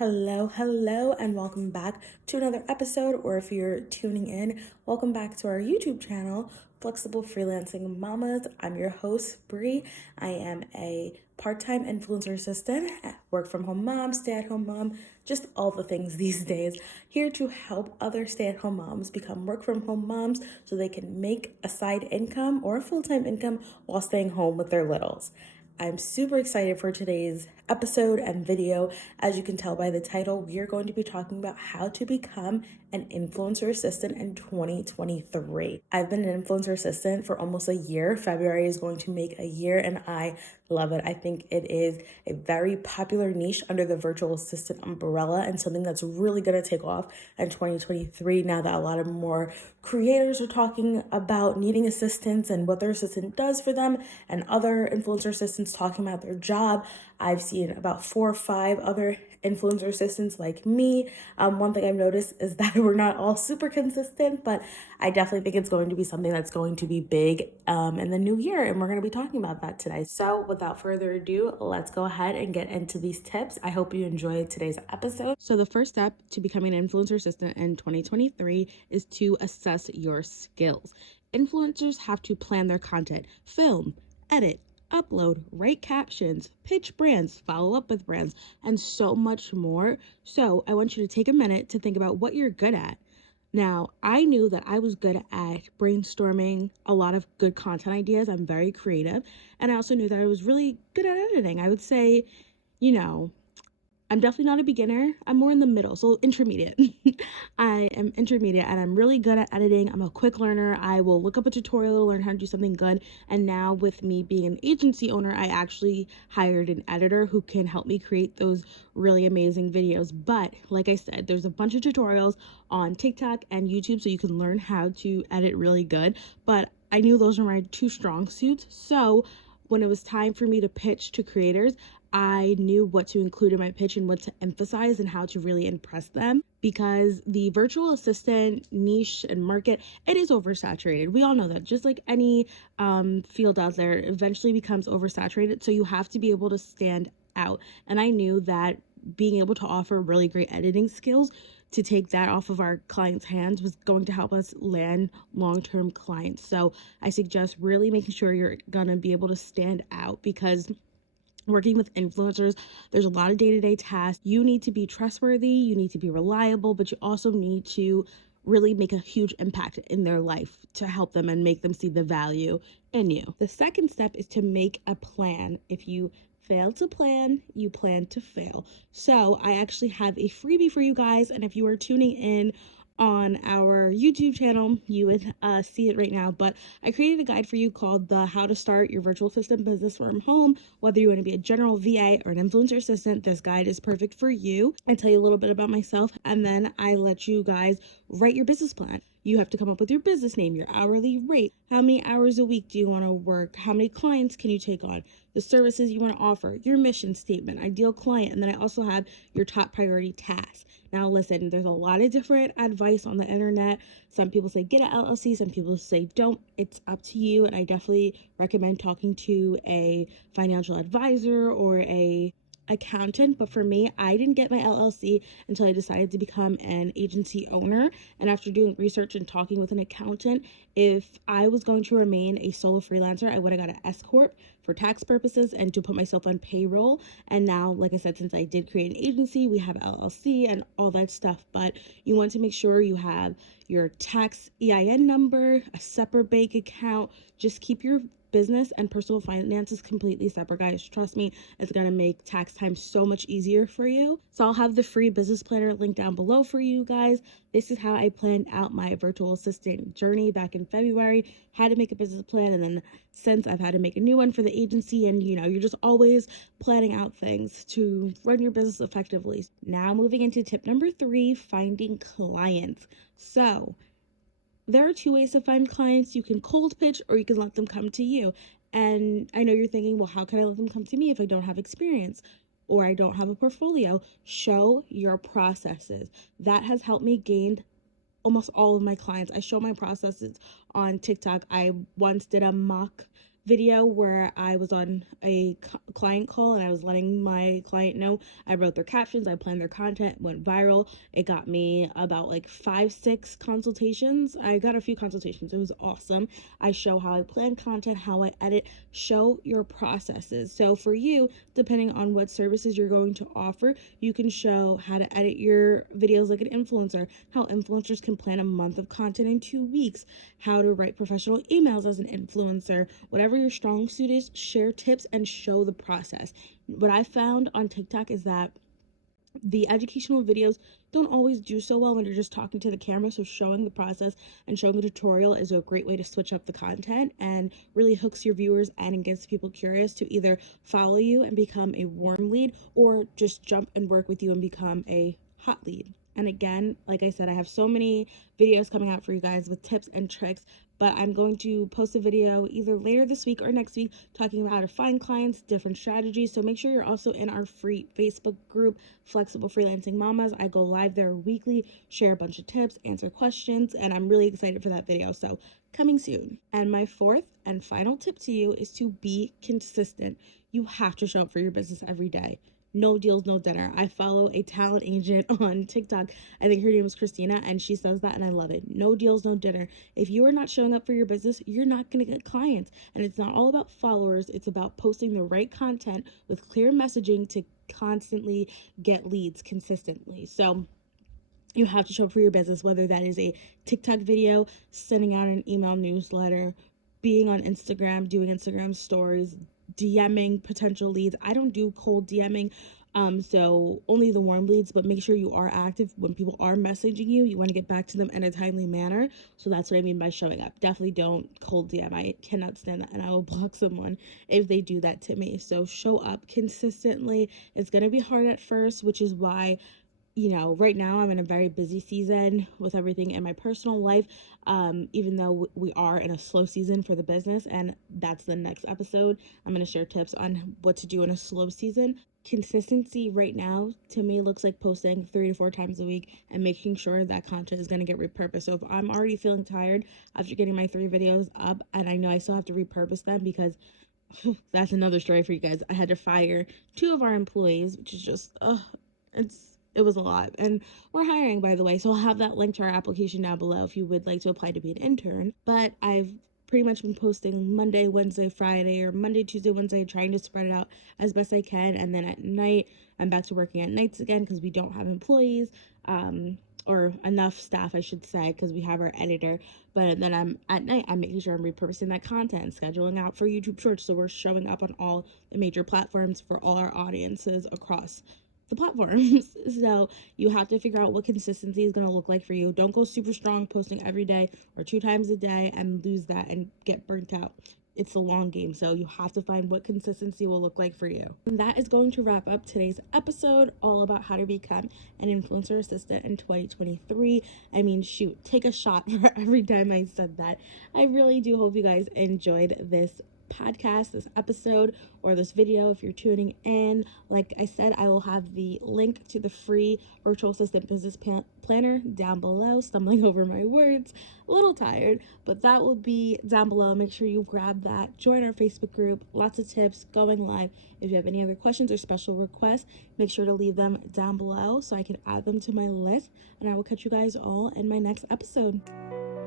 Hello, and welcome back to another episode, or if you're tuning in, welcome back to our YouTube channel, Flexible Freelancing Mamas. I'm your host, Bree. I am a part-time influencer assistant, work from home mom, stay-at-home mom, just all the things these days, here to help other stay-at-home moms become work from home moms so they can make a side income or a full-time income while staying home with their littles. I'm super excited for today's episode and video. As you can tell by the title, we are going to be talking about how to become an influencer assistant in 2023. I've been an influencer assistant for almost a year. February is going to make a year, and I love it. I think it is a very popular niche under the virtual assistant umbrella and something that's really going to take off in 2023 now that a lot of more creators are talking about needing assistance and what their assistant does for them, and other influencer assistants talking about their job. I've seen about 4 or 5 other influencer assistants like me. One thing I've noticed is that we're not all super consistent, but I definitely think it's going to be something that's going to be big in the new year, and we're going to be talking about that today. So without further ado, let's go ahead and get into these tips. I hope you enjoyed today's episode. So the first step to becoming an influencer assistant in 2023 is to assess your skills. Influencers have to plan their content, film, edit, upload, write captions, pitch brands, follow up with brands, and so much more. So I want you to take a minute to think about what you're good at. Now, I knew that I was good at brainstorming a lot of good content ideas. I'm very creative. And I also knew that I was really good at editing. I would say, I'm definitely not a beginner. I'm more in the middle, so intermediate. I am intermediate and I'm really good at editing. I'm a quick learner. I will look up a tutorial to learn how to do something good. And now with me being an agency owner, I actually hired an editor who can help me create those really amazing videos. But like I said, there's a bunch of tutorials on TikTok and YouTube so you can learn how to edit really good. But I knew those were my 2 strong suits. So when it was time for me to pitch to creators, I knew what to include in my pitch and what to emphasize and how to really impress them, because the virtual assistant niche and market, it is oversaturated. We all know that. Just like any field out there, eventually becomes oversaturated. So you have to be able to stand out. And I knew that being able to offer really great editing skills to take that off of our clients' hands was going to help us land long-term clients. So I suggest really making sure you're gonna be able to stand out, because working with influencers, there's a lot of day-to-day tasks. You need to be trustworthy, you need to be reliable, but you also need to really make a huge impact in their life to help them and make them see the value in you. The second step is to make a plan. If you fail to plan, you plan to fail. So I actually have a freebie for you guys, and if you are tuning in on our YouTube channel, you would see it right now, but I created a guide for you called the How to Start Your Virtual Assistant Business from Home. Whether you want to be a general VA or an influencer assistant, this guide is perfect for you. I tell you a little bit about myself, and then I let you guys write your business plan. You have to come up with your business name, your hourly rate, how many hours a week do you want to work, how many clients can you take on, the services you want to offer, your mission statement, ideal client, and then I also have your top priority tasks. Now listen, there's a lot of different advice on the internet. Some people say get an LLC, some people say don't. It's up to you, and I definitely recommend talking to a financial advisor or a accountant. But for me, I didn't get my LLC until I decided to become an agency owner. And after doing research and talking with an accountant, if I was going to remain a solo freelancer, I would have got an S corp for tax purposes and to put myself on payroll. And now, like I said, since I did create an agency, we have LLC and all that stuff. But you want to make sure you have your tax EIN number, a separate bank account. Just keep your business and personal finances completely separate, guys. Trust me, it's gonna make tax time so much easier for you. So I'll have the free business planner link down below for you guys. This is how I planned out my virtual assistant journey back in February. Had to make a business plan, and then since I've had to make a new one for the agency, and you're just always planning out things to run your business effectively. Now moving into tip number 3, finding clients. So there are 2 ways to find clients. You can cold pitch, or you can let them come to you. And I know you're thinking, well, how can I let them come to me if I don't have experience or I don't have a portfolio? Show your processes. That has helped me gain almost all of my clients. I show my processes on TikTok. I once did a mock video where I was on a client call and I was letting my client know. I wrote their captions, I planned their content, went viral. It got me about like 5-6 consultations. I got a few consultations. It was awesome. I show how I plan content, how I edit, show your processes. So for you, depending on what services you're going to offer, you can show how to edit your videos like an influencer, how influencers can plan a month of content in 2 weeks, how to write professional emails as an influencer. Whatever your strong suit is, share tips and show the process. What I found on TikTok is that the educational videos don't always do so well when you're just talking to the camera. So showing the process and showing a tutorial is a great way to switch up the content and really hooks your viewers and gets people curious to either follow you and become a warm lead or just jump and work with you and become a hot lead. And again, like I said, I have so many videos coming out for you guys with tips and tricks, but I'm going to post a video either later this week or next week talking about how to find clients, different strategies. So make sure you're also in our free Facebook group, Flexible Freelancing Mamas. I go live there weekly, share a bunch of tips, answer questions, and I'm really excited for that video. So coming soon. And my fourth and final tip to you is to be consistent. You have to show up for your business every day. No deals, no dinner. I follow a talent agent on TikTok. I think her name is Christina, and she says that, and I love it. No deals, no dinner. If you are not showing up for your business, you're not going to get clients. And it's not all about followers. It's about posting the right content with clear messaging to constantly get leads consistently. So you have to show up for your business, whether that is a TikTok video, sending out an email newsletter, being on Instagram, doing Instagram stories, DMing potential leads. I don't do cold DMing, so only the warm leads, but make sure you are active when people are messaging you. You want to get back to them in a timely manner. So that's what I mean by showing up. Definitely don't cold DM. I cannot stand that, and I will block someone if they do that to me. So show up consistently. It's going to be hard at first, which is why right now I'm in a very busy season with everything in my personal life, even though we are in a slow season for the business, and that's the next episode. I'm going to share tips on what to do in a slow season. Consistency right now to me looks like posting 3 to 4 times a week and making sure that content is going to get repurposed. So if I'm already feeling tired after getting my 3 videos up and I know I still have to repurpose them because that's another story for you guys. I had to fire 2 of our employees, which is just it was a lot. And we're hiring, by the way, so I'll have that link to our application down below if you would like to apply to be an intern. But I've pretty much been posting Monday, Wednesday, Friday, or Monday, Tuesday, Wednesday, trying to spread it out as best I can. And then at night, I'm back to working at nights again because we don't have employees, or enough staff, I should say, because we have our editor. But then at night, I'm making sure I'm repurposing that content, scheduling out for YouTube Shorts, so we're showing up on all the major platforms for all our audiences across the platforms. So you have to figure out what consistency is going to look like for you. Don't go super strong posting every day or 2 times a day and lose that and get burnt out. It's a long game, so you have to find what consistency will look like for you. And that is going to wrap up today's episode, all about how to become an influencer assistant in 2023. I mean, shoot, take a shot for every time I said that. I really do hope you guys enjoyed this podcast, this episode, or this video if you're tuning in. Like I said, I will have the link to the free virtual assistant business planner down below. Stumbling over my words, a little tired, but that will be down below. Make sure you grab that. Join our Facebook group. Lots of tips going live. If you have any other questions or special requests, make sure to leave them down below so I can add them to my list, and I will catch you guys all in my next episode.